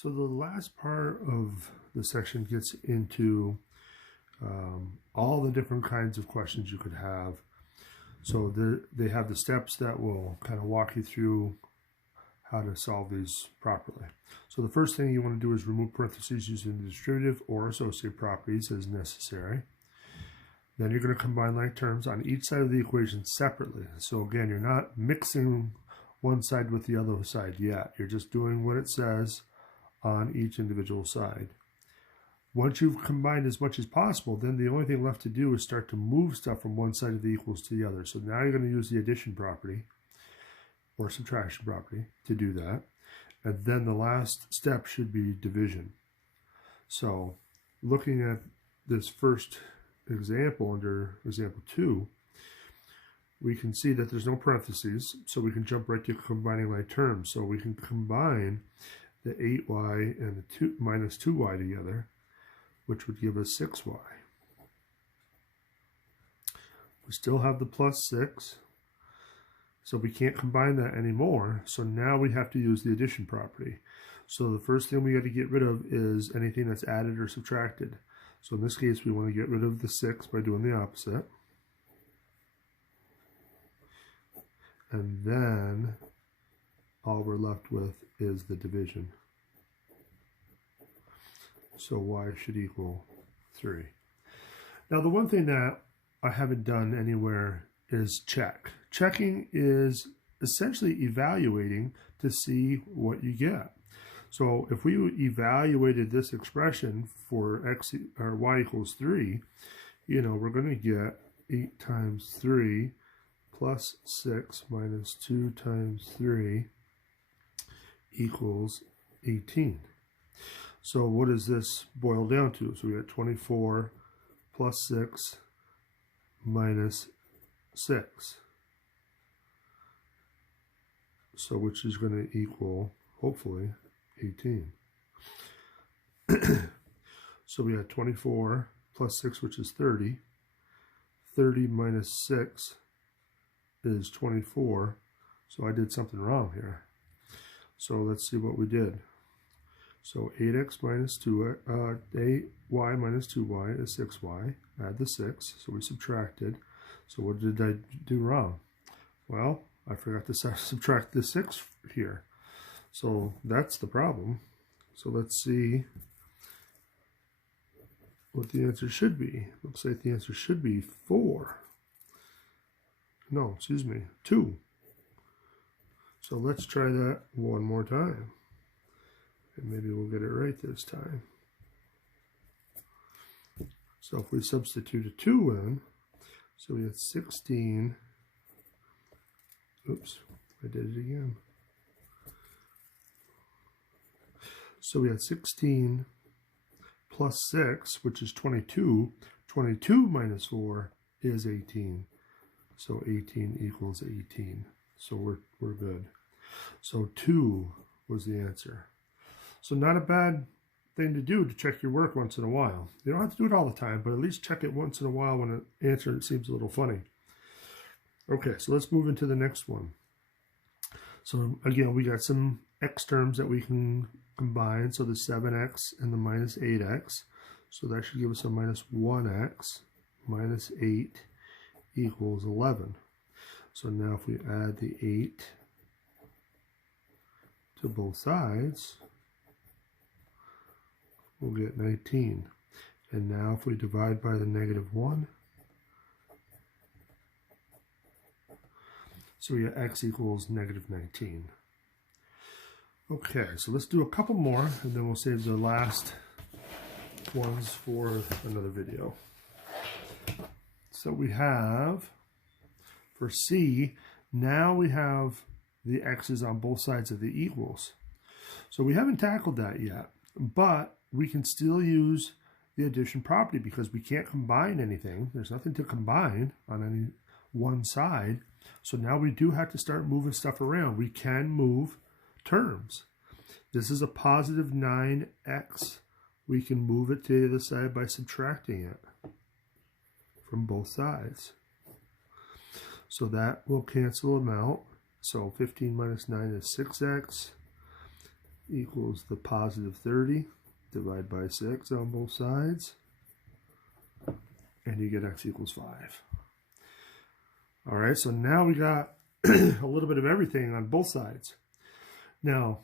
So the last part of the section gets into all the different kinds of questions you could have. So they have the steps that will kind of walk you through how to solve these properly. So the first thing you want to do is remove parentheses using the distributive or associative properties as necessary. Then you're going to combine like terms on each side of the equation separately. So again, you're not mixing one side with the other side yet. You're just doing what it says on each individual side. Once you've combined as much as possible, then the only thing left to do is start to move stuff from one side of the equals to the other. So now you're going to use the addition property or subtraction property to do that. And then the last step should be division. So looking at this first example under example 2, we can see that there's no parentheses, so we can jump right to combining like terms. So we can combine the 8y and the minus 2y together, which would give us 6y. We still have the plus 6, so we can't combine that anymore. So now we have to use the addition property. So the first thing we got to get rid of is anything that's added or subtracted. So in this case, we want to get rid of the 6 by doing the opposite. And then all we're left with is the division. So y should equal 3. Now the one thing that I haven't done anywhere is check. Checking is essentially evaluating to see what you get. So if we evaluated this expression for x or y equals 3, we're going to get 8 times 3 plus 6 minus 2 times 3 equals 18. So what does this boil down to? So we got 24 plus 6 minus 6. So which is going to equal, hopefully, 18. So we got 24 plus 6, which is 30. 30 minus 6 is 24. So I did something wrong here. So let's see what we did. So 8x minus 2, 8y minus 2y is 6y. Add the 6, so we subtracted. So what did I do wrong? Well, I forgot to subtract the 6 here. So that's the problem. So let's see what the answer should be. Looks like the answer should be 4. No, excuse me, 2. So let's try that one more time. And maybe we'll get it right this time. So if we substitute a 2 in, so we had 16. Oops, I did it again. So we had 16 plus 6, which is 22. 22 minus 4 is 18. So 18 equals 18. So we're good. So 2 was the answer. So not a bad thing to do to check your work once in a while. You don't have to do it all the time, but at least check it once in a while when an answer seems a little funny. Okay, so let's move into the next one. So again, we got some x terms that we can combine. So the 7x and the minus 8x. So that should give us a minus 1x minus 8 equals 11. So now if we add the 8 to both sides, we'll get 19. And now if we divide by the negative 1, so we get x equals negative 19. Okay, so let's do a couple more, and then we'll save the last ones for another video. So we have, for C, now we have the x's on both sides of the equals. So we haven't tackled that yet, but we can still use the addition property because we can't combine anything. There's nothing to combine on any one side. So now we do have to start moving stuff around. We can move terms. This is a positive 9x. We can move it to the other side by subtracting it from both sides. So that will cancel them out. So 15 minus 9 is 6x. equals the positive 30. Divide by 6 on both sides. And you get x equals 5. All right, so now we got a little bit of everything on both sides. Now,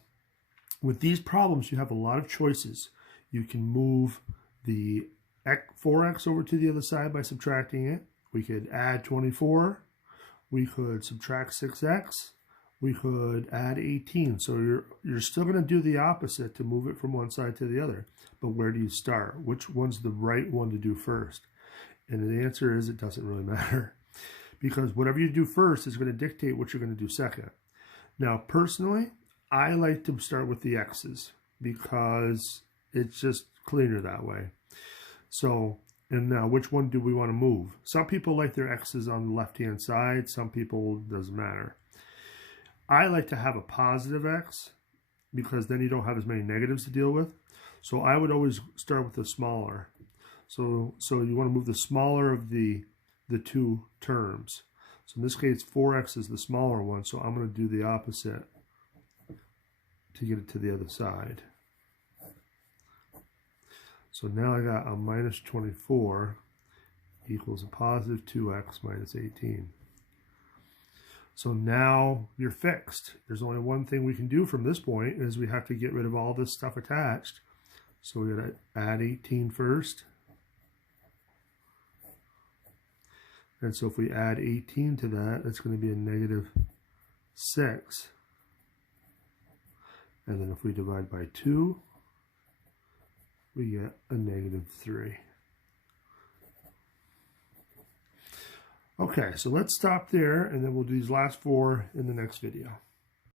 with these problems, you have a lot of choices. You can move the 4x over to the other side by subtracting it. We could add 24. We could subtract 6x. We could add 18. So you're still going to do the opposite to move it from one side to the other. But where do you start? Which one's the right one to do first? And the answer is it doesn't really matter. Because whatever you do first is going to dictate what you're going to do second. Now, personally, I like to start with the x's because it's just cleaner that way. So, and now which one do we want to move? Some people like their x's on the left-hand side. Some people, it doesn't matter. I like to have a positive x because then you don't have as many negatives to deal with. So I would always start with the smaller. So you want to move the smaller of the two terms. So in this case, 4x is the smaller one, so I'm going to do the opposite to get it to the other side. So now I got a minus 24 equals a positive 2x minus 18. So now you're fixed. There's only one thing we can do from this point is we have to get rid of all this stuff attached. So we're going to add 18 first. And so if we add 18 to that, that's going to be a negative 6. And then if we divide by 2, we get a negative 3. Okay, so let's stop there, and then we'll do these last 4 in the next video.